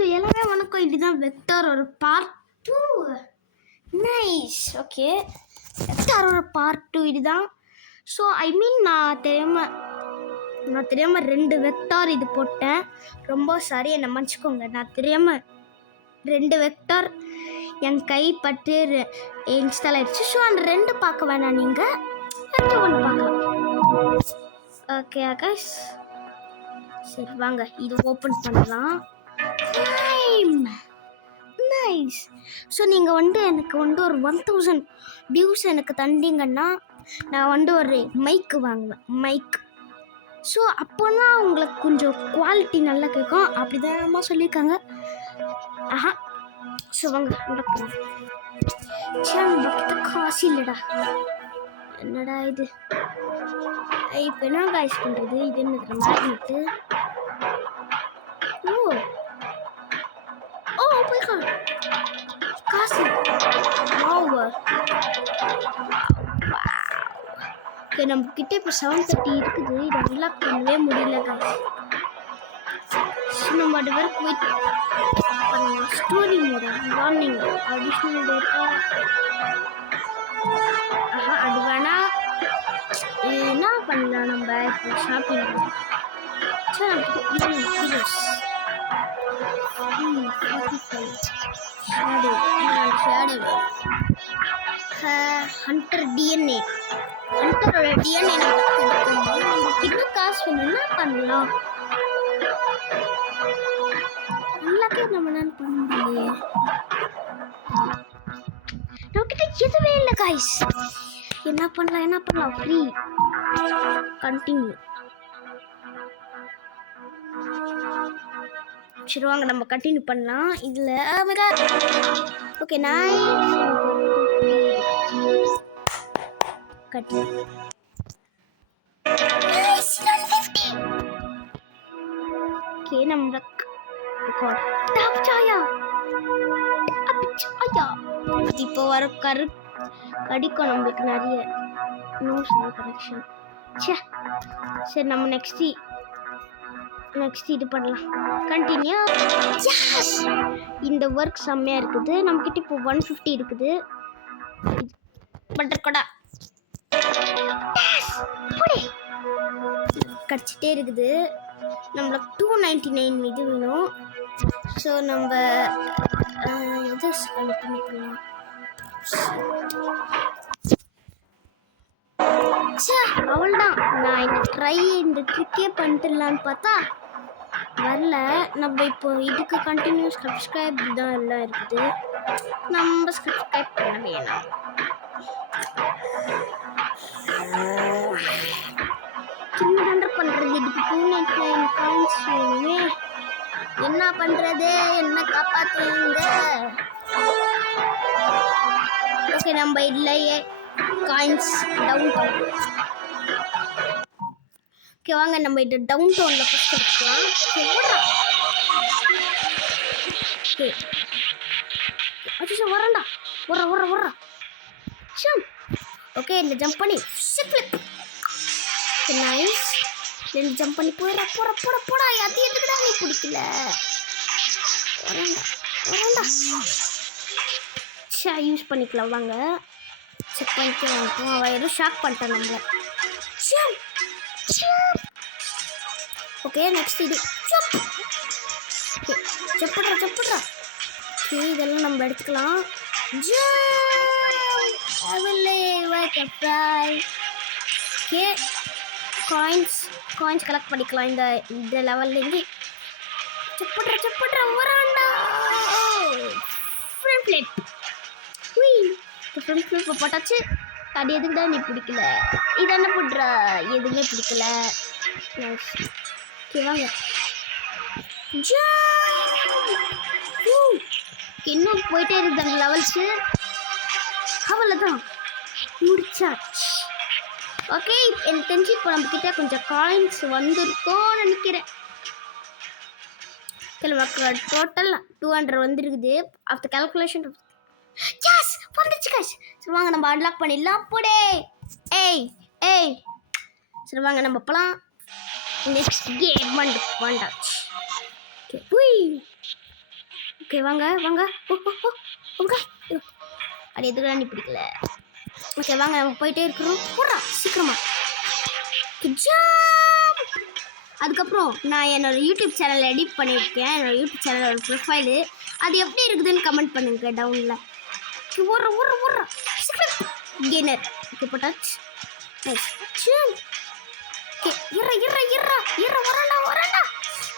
So எல்லாமே வணக்கம். இதுதான் வெக்டார் ஒரு பார்ட் 2. நைஸ். ஓகே, வெக்டார் ஒரு பார்ட் 2 இதுதான். ஸோ ஐ மீன் நான் தெரியாமல் 2 வெக்டார் இது போட்டேன். ரொம்ப சாரி, என்னை மன்னிச்சுக்கோங்க. நான் தெரியாமல் 2 வெக்டார் என் கை பட்டு இன்ஸ்டால் ஆயிடுச்சு. ஸோ அந்த 2 பார்க்க வேணாம், நீங்கள் ஒன்று பார்க்கலாம். ஓகே கைஸ், சரி வாங்க இது ஓப்பன் பண்ணலாம். நைஸ். ஸோ நீங்கள் எனக்கு ஒரு 1000 வியூஸ் எனக்கு தந்தீங்கன்னா நான் ஒரு மைக்கு வாங்குவேன், மைக். ஸோ அப்போனா உங்களுக்கு கொஞ்சம் குவாலிட்டி நல்லா கேட்கும், அப்படி தான் சொல்லியிருக்காங்க. ஆஹா, ஸோ வாங்க நம்மக்கிட்ட காசு இல்லைடா. என்னடா இது? இப்போ என்ன காய்ஸ் பண்ணுறது? இது என்ன மேக்னெட்டு? போய்க்கலாம் காசு. ஓகே, நம்மக்கிட்ட இப்போ 730 இருக்குது. இதை அன்லாக் பண்ணவே முடியல காய்ஸ். நம்ம அது வரை போயிட்டு ஸ்டோரி மோட வார்னிங் அடிஷ்னல் டேட்டா. அது வேணா என்ன பண்ணலாம் நம்ம இப்போ ஷாப்பிங். ஹண்டர் டிஎன்ஏ, ஹண்டரோட டிஎன்ஏ நமக்கு இன்னும் காசு வேணும். என்ன பண்ணலாம்? எல்லாத்தையும் நம்ம என்ன பண்ண முடியலையே. நம்மக்கிட்ட எதுவுமே இல்லை காய்ஸ். என்ன பண்ணலாம்? Free continue. சரி வாங்க நம்ம கண்டினியூ பண்ணலாம் இதில். Okay, nice. கண்டினியூ. ஓகே, நம்மளுக்கு இப்போ வர கடிக்கும் நம்மளுக்கு நிறைய நியூஸ் கனெக்ஷன். சரி நம்ம நெக்ஸ்ட் இது பண்ணலாம். கண்டினியூ. இந்த ஒர்க் செம்மையாக இருக்குது. நம்மக்கிட்ட இப்போ 150 இருக்குது. பட்டர்கொடா கிடச்சிட்டே இருக்குது. நம்மளுக்கு 299 இது வேணும். ஸோ நம்ம இது பண்ணிக்கலாம். அவள்தான் நான் இந்த ட்ரிக்கே பண்ணிட்டுலான்னு பார்த்தா வரல. நம்ம இப்போ இதுக்கு கண்டினியூ சப்ஸ்கிரைப் தான் எல்லாம் இருக்குது. நம்ம சப்ஸ்கிரைப் பண்ண வேணாம். என்ன பண்ணுறது? இதுக்கு 299 காயின்ஸ் வேணுமே. என்ன பண்ணுறது? என்ன காப்பாற்றுங்க. ஓகே, நம்ம இல்லையே காயின்ஸ் டவுன் டவுன். ஓகே வாங்க நம்ம இது டவுன் டவுனில் ஃபஸ்ட் எடுக்கலாம். ஓகே வரண்டா வர. ஓகே இந்த ஜம்ப் பண்ணி நைஸ். ரெண்டு ஜம்ப் பண்ணி போடா. அது எதுக்குடா நீ பிடிக்கல? வரண்டா யூஸ் பண்ணிக்கலாம். வாங்க செக் பண்ணிட்டு வாங்கிப்போம். அவள் எதுவும் ஷாக் பண்ணிட்டான் நம்மள. ஓகே நெக்ஸ்ட் இது செப்படுறா. ஓகே இதெல்லாம் நம்ம எடுத்துக்கலாம். ஓகே காயின்ஸ் கலெக்ட் பண்ணிக்கலாம் இந்த லெவல்லேருந்து. செப்படுறா வராண்டா. ஃப்ரண்ட் ஃபிளிப் போட்டாச்சு. அது எதுக்குடா நீ பிடிக்கல? இது என்ன பண்ணுறா? எதுவுமே பிடிக்கல. ஓகே வாங்க இன்னும் போயிட்டே இருக்குது அந்த லெவல்ஸு. அவ்வளோதான் முடிச்சாச்சு. ஓகே எனக்கு தெரிஞ்சு இப்போ நம்மக்கிட்ட கொஞ்சம் காயின்ஸ் வந்திருக்கோன்னு நினைக்கிறேன். நமக்கு டோட்டல் 200 வந்துருக்குது. ஆஃப்டர் கேல்குலேஷன் வந்துச்சு காய்ஸ். சரி வாங்க நம்ம அன்லாக் பண்ணிடலாம். போடே ஏய் சரி வாங்க நம்ம போகலாம். நெக்ஸ்ட் கேம் வந்தாச்சு. ஓகே வாங்க வாங்க. ஓகே அது எதுக்குடா நீ பிடிக்கல. ஓகே வாங்க நம்ம போயிட்டே இருக்கிறோம். போடுறா சீக்கிரமா. அதுக்கப்புறம் நான் என்னோட யூடியூப் சேனல் எடிட் பண்ணியிருக்கேன். என்னோட யூடியூப் சேனலோட ப்ரொஃபைலு அது எப்படி இருக்குதுன்னு கமெண்ட் பண்ணுங்க டவுனில். ஓடுற கெய்னர். ஓகே போட்டாச்சு. நைஸ். ஓகே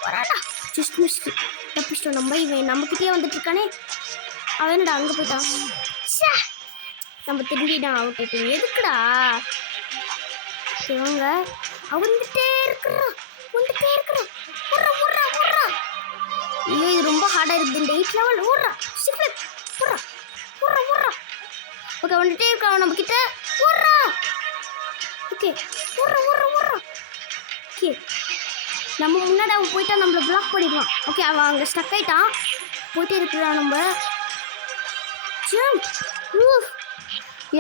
வராண்டா. Just miss. தப்பிச்சிட்டோம் நம்ம. இவன் நம்மக்கிட்டே வந்துட்டு இருக்கானே. அவன் என்னடா அங்கே போயிட்டான். நம்ம திரும்பிட்டான் அவுட் ஆயிட்டோம். எதுக்குடா வாங்க. வந்துட்டே இருக்கிறான். ஓடுறா. ஐயோ இது ரொம்ப ஹார்டாக இருக்குது. இந்த 8 லெவல். ஓடுறா சீக்கிரம். ஓடுறா. ஓகே வந்துட்டே இருக்கான் நம்ம கிட்ட. ஓடுறா. ஓகே ஓடுறா. ஓகே நம்ம முன்னாடி அவன் போயிட்டா நம்மளை பிளாக் பண்ணிடுவான். ஓகே அவன் அங்கே ஸ்டக் ஆகிட்டான். போயிட்டே இருக்கிறான் நம்ம.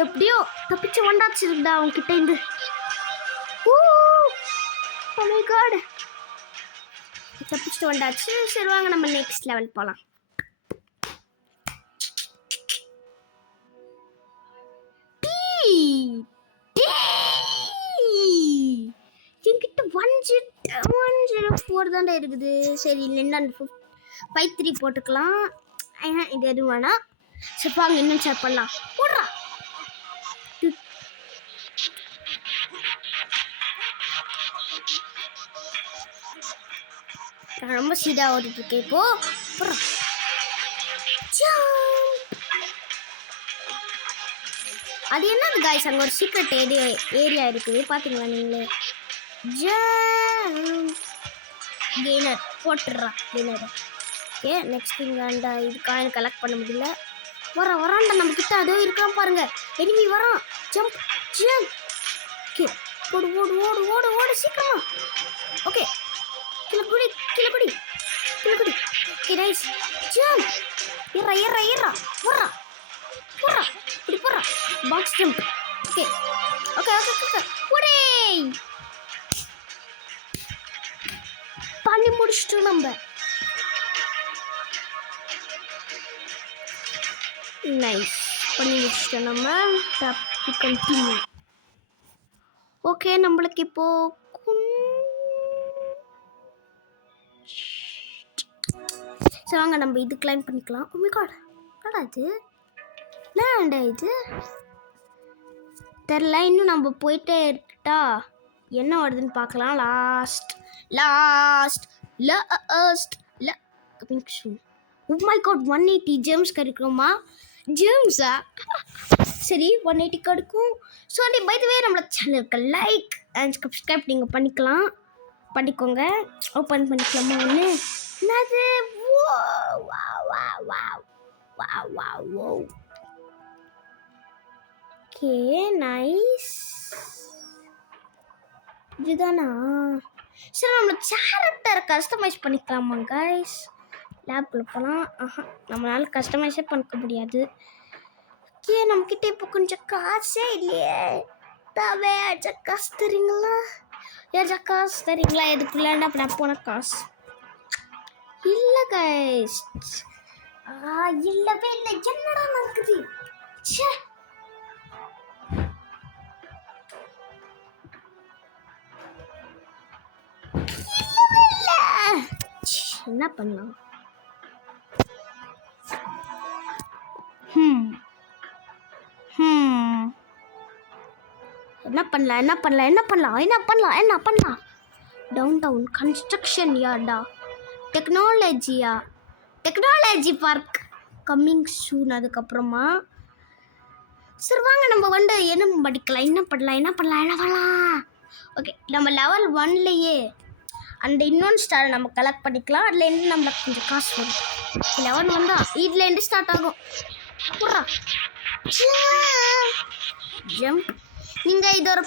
எப்படியோ தப்பிச்சு வந்தாச்சுடா அவன் கிட்ட இருந்து. Oh my god. தப்பிச்சுட்டு வந்தாச்சு. சரி வாங்க நம்ம நெக்ஸ்ட் லெவல் போகலாம். என்கிட்ட 104 தாண்டா இருக்குது. சரி இல்லைன்னா 53 போட்டுக்கலாம். இது எதுவும் வேணாம். சரி வாங்க இன்னும் செக் பண்ணலாம். போடுறா. நான் ரொம்ப ஸ்பீடாக ஓடிட்டுருக்கேன் இப்போ. அது என்னது காய்ஸ், அங்கே ஒரு சீக்ரெட் ஏரியா இருக்குது பார்த்தீங்களா நீங்களே. கெய்னர் போட்டுடுறா கெய்னர். ஓகே நெக்ஸ்ட் இங்கே அந்த இது காயின் கலெக்ட் பண்ண முடியல. வரான்டா நம்ம கிட்ட. அதோ இருக்கான் பாருங்க. எனிமி வரான். ஜம்ப். ஓகே ஓடு சீக்கிரமா. ஓகே கிளக்குடி. Okay nice. ஜம்ப். ஏறா. போடுறா. இப்படி போடுறா. Box jump. ஓகே ஓடே. பண்ணி முடிச்சிட்டோம் நம்ம. நைஸ் பண்ணி முடிச்சிட்டோம் நம்ம. கண்டினியூ. ஓகே நம்மளுக்கு இப்போ சரி வாங்க நம்ம இது கிளைம் பண்ணிக்கலாம். ஓ மை காட் இது என்னடா இது தெரில. இன்னும் நம்ம போயிட்டே இருக்கா என்ன வருதுன்னு பார்க்கலாம். Last oh my god 180 gems கிடைக்குமா? ஜெம்ஸா? சரி 180 கிடைக்கும். ஸோ பை தி வே நம்மளோட சேனலுக்கு லைக் அண்ட் சப்ஸ்கிரைப் நீங்கள் பண்ணிக்கோங்க. ஓப்பன் பண்ணிக்கலாமா ஒன்று? என்னது? Okay nice. இதுதானா? சரி நம்மளோட கேரக்டரை கஸ்டமைஸ் பண்ணிக்கலாமா கைஸ்? லேப்ல போகலாம். நம்மளால கஸ்டமைஸே பண்ணிக்க முடியாது. ஓகே நம்மக்கிட்ட இப்போ கொஞ்சம் காசே இல்லையே. தவே காசு தரீங்களா? காசு தரீங்களா? எதுக்குள்ளா நான் போன காசு இல்லை கைஸ். இல்லவே இல்லை. என்னடா நடக்குது? என்ன பண்ணலாம்? என்ன பண்ணலாம்? டவுன் கன்ஸ்ட்ரக்ஷன் யார்டா. Technology park coming soon. அதுக்கப்புறமா சரி வாங்க நம்ம வந்து என்ன படிக்கலாம். என்ன பண்ணலாம்? ஓகே நம்ம லெவல் 1லேயே அந்த இன்னொன்று ஸ்டார் நம்ம கலெக்ட் பண்ணிக்கலாம். அதுலேருந்து நம்மளுக்கு கொஞ்சம் காசு வரும். லெவல் வந்தால் இதுலேருந்து ஸ்டார்ட் ஆகும். புறா ஜம்ப். நீங்கள் இது ஒரு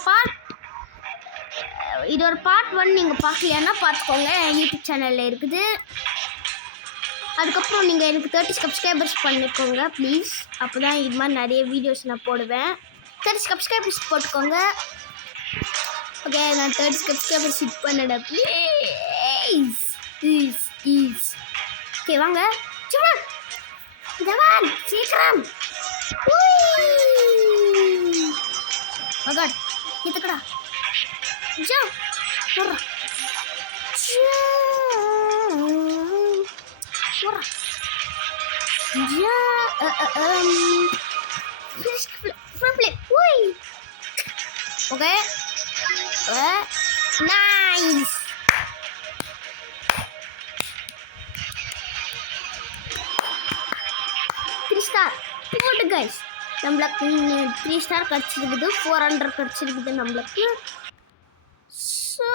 பார்ட் 1 நீங்கள் பார்க்கலையானா பார்த்துக்கோங்க. யூடியூப் சேனலில் இருக்குது. அதுக்கப்புறம் நீங்கள் எனக்கு 30 சப்ஸ்கிரைபர்ஸ் பண்ணிக்கோங்க ப்ளீஸ். அப்போ தான் இது மாதிரி நிறைய வீடியோஸ் நான் போடுவேன். 30 சப்ஸ்கிரைபர்ஸ் போட்டுக்கோங்க. ஓகே நான் 30 சப்ஸ்கிரைபர்ஸ் ஹிட் பண்ணடா ப்ளீஸ். ஓகே வாங்க. ஜவான் சீக்கிரம் மகாட் இதுக்கடா ஜா போறா போறா ஜா front play woi okay nice star போடு guys நம்மளுக்கு 3 ஸ்டார் கிடைச்சிருக்குது 400 கிடைச்சிருக்குது நம்மளுக்கு சோ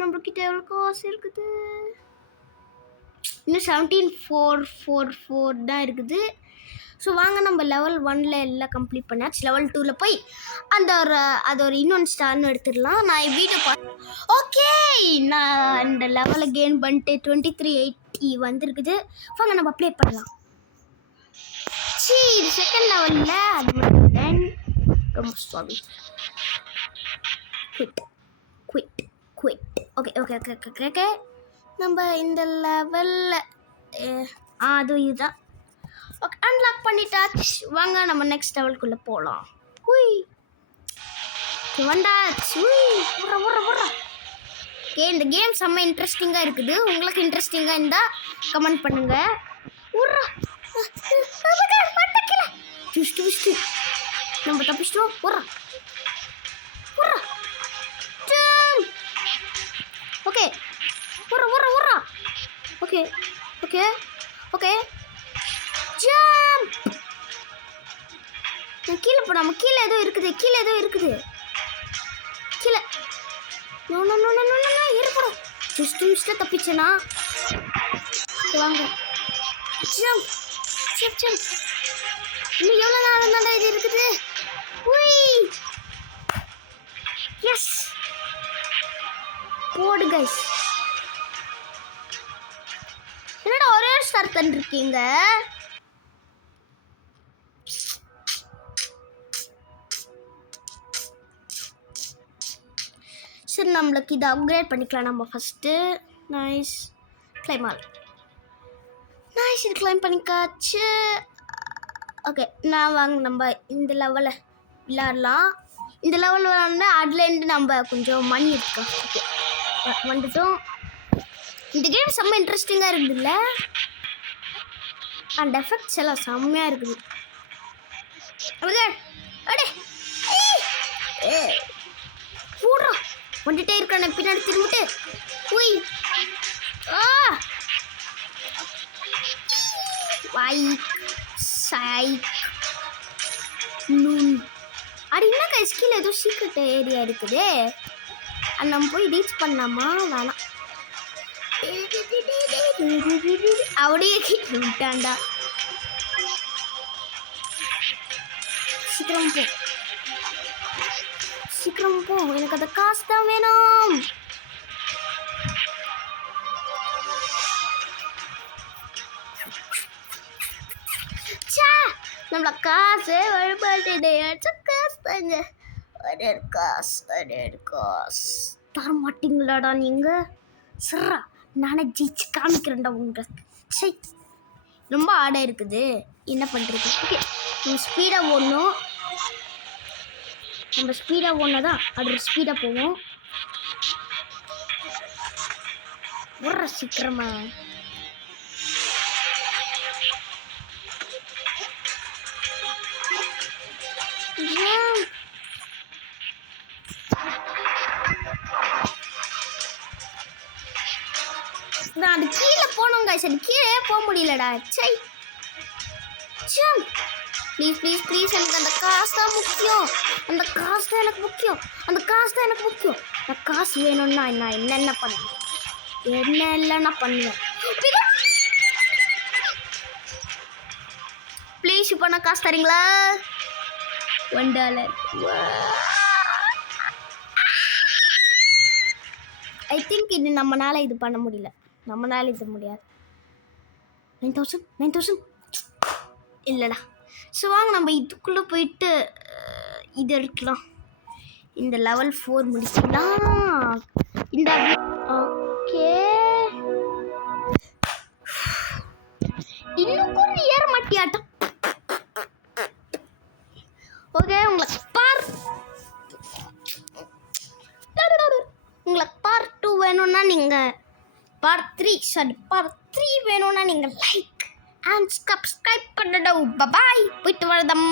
நம்மகிட்ட எவ்வளவு காசு இருக்குது இன்னும் 17444 தான் இருக்குது ஸோ வாங்க நம்ம லெவல் 1ல எல்லாம் கம்ப்ளீட் பண்ணாச்சு லெவல் 2ல போய் அது ஒரு இன்னொன்று ஸ்டார்னு எடுத்துடலாம் நான் வீடியோ ஓகே நான் இந்த லெவலை கெயின் பண்ணிட்டு 2380 வந்திருக்குது வாங்க நம்ம ப்ளே பண்ணலாம் செகண்ட் லெவலில் அது ரொம்ப sorry quit okay okay okay okay okay நம்ம இந்த லெவலில் அது இதுதான் ஓகே அன்லாக் பண்ணிட்டாச்சு வாங்க நம்ம நெக்ஸ்ட் லெவலுக்குள்ளே போகலாம் வந்தாச்சு ஓகே இந்த கேம் செம்ம இன்ட்ரெஸ்டிங்காக இருக்குது உங்களுக்கு இன்ட்ரெஸ்டிங்காக இருந்தால் கமெண்ட் பண்ணுங்கள் நம்ம தப்பிச்சிட்டோம் okay okay okay okay jump கீழே போடாம கீழே ஏதோ இருக்குது கீழே நோ இருப்போம் ஜஸ்ட் மிஸ்டேக் தப்பிச்சேனா வாங்க ஜம்ப் இன்னும் எவ்வளோ நேரம் தானே இது இருக்குது எஸ் போடு கைஸ் என்னடா ஒரே ஸ்டார் தந்துருக்கீங்க சரி நம்மளுக்கு இதை அப்கிரேட் பண்ணிக்கலாம் நம்ம ஃபஸ்ட்டு நைஸ் கிளைமால் நைஸ் இது கிளைம் பண்ணிக்காச்சு ஓகே நான் வாங்க நம்ம இந்த லெவலை விளையாடலாம் இந்த லெவல் விளையாடுனா அதுலேருந்து நம்ம கொஞ்சம் மணி இருக்கோம் ஓகே வந்துட்டோம் இந்த கேம் செம்ம இன்ட்ரெஸ்டிங்காக இருக்குதுல்ல அண்ட் எஃபெக்ட்ஸ் எல்லாம் செம்மையாக இருக்குது அடே போடுறோம் வந்துட்டே இருக்கானே பின்னாடி திரும்பிட்டு போய் அது என்ன கைஸ் கீழே ஏதோ சீக்ரெட் ஏரியா இருக்குதே அது நம்ம போய் ரீச் பண்ணலாமா வேணாம் அப்படியே விட்டாண்டா சீக்கிரம் போ எனக்கு அந்த காசு தான் வேணும் நம்மள காசு வழிபாட்டு காசு தாங்க ஒரே காசு தர மாட்டீங்களாடா நீங்கள் சரா நானே ஜெயிச்சு காமிக்கிறேன்டா உங்களுக்கு சரி ரொம்ப ஆடாக இருக்குது என்ன பண்ணுறது ஓகே நம்ம ஸ்பீடாக ஓடணும் தான் அது ஸ்பீடாக போவோம் ஒரு சீக்கிரமா நான் அது கீழே போனோம் கைஸ் அது கீழே போக முடியலடா சை ப்ளீஸ் எனக்கு அந்த காசு தான் முக்கியம் அந்த காசு தான் எனக்கு முக்கியம் அந்த காசு வேணும்னா நான் என்னென்ன பண்ணுவேன் ப்ளீஸ் இப்போ நான் காசு தரீங்களா $1 ஐ திங்க் இது நம்மளால இது பண்ண முடியல முடியாது 9000 இல்லைடா ஸோ வாங்க நம்ம இதுக்குள்ளே போயிட்டு இது எடுக்கலாம் இந்த லெவல் 4 முடிக்கலாம் இந்த ஓகே இன்னும் கூட ஏற மாட்டேன் குட்டியாட்டம். ஓகே, உங்களுக்கு பார்ட் 2 வேணும்னா நீங்கள் பார்ட் 3 வேணும்னா நீங்கள் லைக் அண்ட் சப்ஸ்கிரைப் பண்ணணும். பாய், போயிட்டு வரதம்.